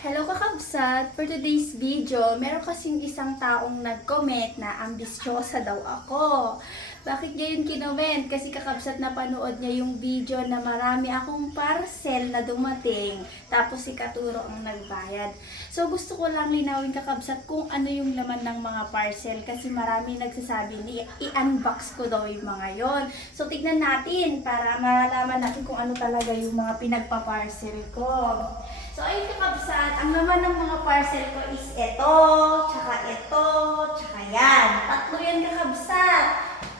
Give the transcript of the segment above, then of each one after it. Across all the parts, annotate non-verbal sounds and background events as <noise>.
Hello kakabsat! For today's video, meron kasing isang taong nag-comment na ambisyosa daw ako. Bakit niya yun kinowent? Kasi kakabsat na panood niya yung video na marami akong parcel na dumating. Tapos si Katuro ang nagbayad. So gusto ko lang linawin kakabsat kung ano yung laman ng mga parcel. Kasi marami nagsasabi ni i-unbox ko daw yung mga yon. So tignan natin para malaman natin kung ano talaga yung mga pinagpa-parcel ko. So, ayun kakabsat, ang laman ng mga parcel ko is ito, tsaka ito, tsaka yan. Tatlo yan kakabsat.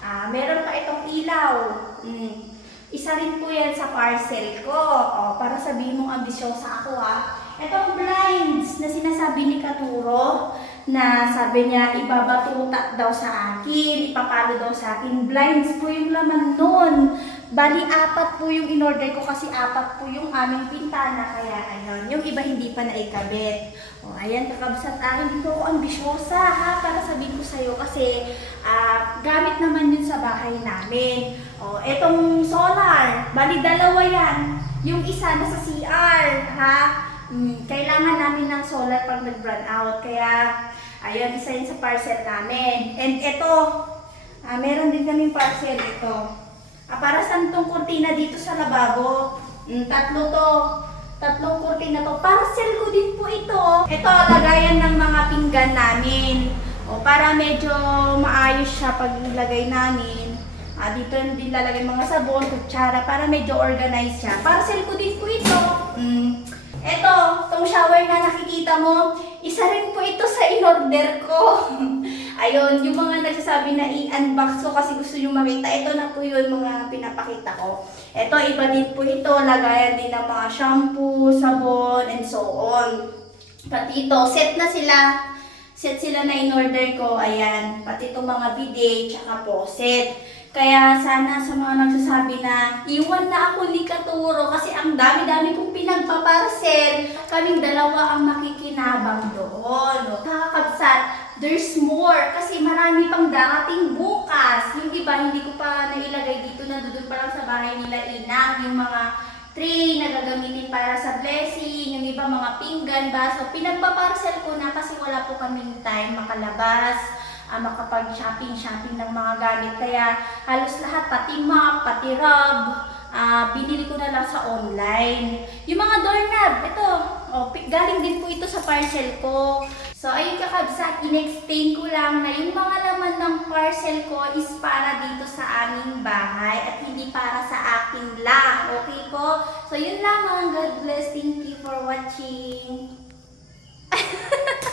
Ah, meron pa itong ilaw. Mm. Isa rin po yan sa parcel ko. O, para sabihin mong ambisyosa ako ha. Itong blinds na sinasabi ni Katuro na sabi niya ibabatuta daw sa akin, ipapalo daw sa akin. Blinds po yung laman nun. Bali, apat po yung in-order ko kasi apat po yung aming pintana. Kaya ayun, yung iba hindi pa naikabit. O, ayan, kakabsat akin. Hindi ko ako ambisyosa ha, para sabihin ko sa'yo kasi ah, gamit naman yun sa bahay namin. O, etong solar, bali dalawa yan. Yung isa nasa CR, ha? Mm, kailangan namin ng solar pag nag-run out. Kaya, ayun, isa yun sa parcel namin. And ito, ah, meron din kaming parcel ito. Ah, para saan tong kurtina dito sa lababo? Mm, tatlo to. Tatlong kurtina to. Parcel ko din po ito. Ito, lagayan ng mga pinggan namin. O, para medyo maayos siya pag nilagay namin. Ah, dito din lalagay mga sabon, kutsara, para medyo organized siya. Parcel ko din po ito. Mm. Ito, itong shower na nakikita mo, isa rin po ito sa in-order ko. <laughs> Ayun, yung mga nagsasabi na i-unbox ko kasi gusto nyo makita, ito na po yun mga pinapakita ko. Ito, iba din po ito, lagayan din ng mga shampoo, sabon, and so on. Pati ito, set na sila. Set sila na in-order ko, ayan. Pati itong mga bidet, tsaka po, set. Kaya sana sa mga nagsasabi na iwan na ako ni Katuro kasi ang dami-dami kong pinagpaparcel. Kaming dalawa ang makikinabang doon. Kakakabsat, there's marami pang darating bukas. Yung iba hindi ko pa nailagay dito na doon pa lang sa bahay nila Inang. Yung mga tray na gagamitin para sa blessing, yung iba mga pinggan, baso. Pinagpaparcel ko na kasi wala po kaming time makalabas uh, makapag-shopping-shopping ng mga gamit. Kaya halos lahat, pati mop, pati rug, ah, binili ko na lang sa online. Yung mga doorknob, ito, oh, galing din po ito sa parcel ko. So, ayun kakabs at in-explain ko lang na yung mga laman ng parcel ko is para dito sa aming bahay at hindi para sa akin lang. Okay po? So, yun lamang. God bless. Thank you for watching. <laughs>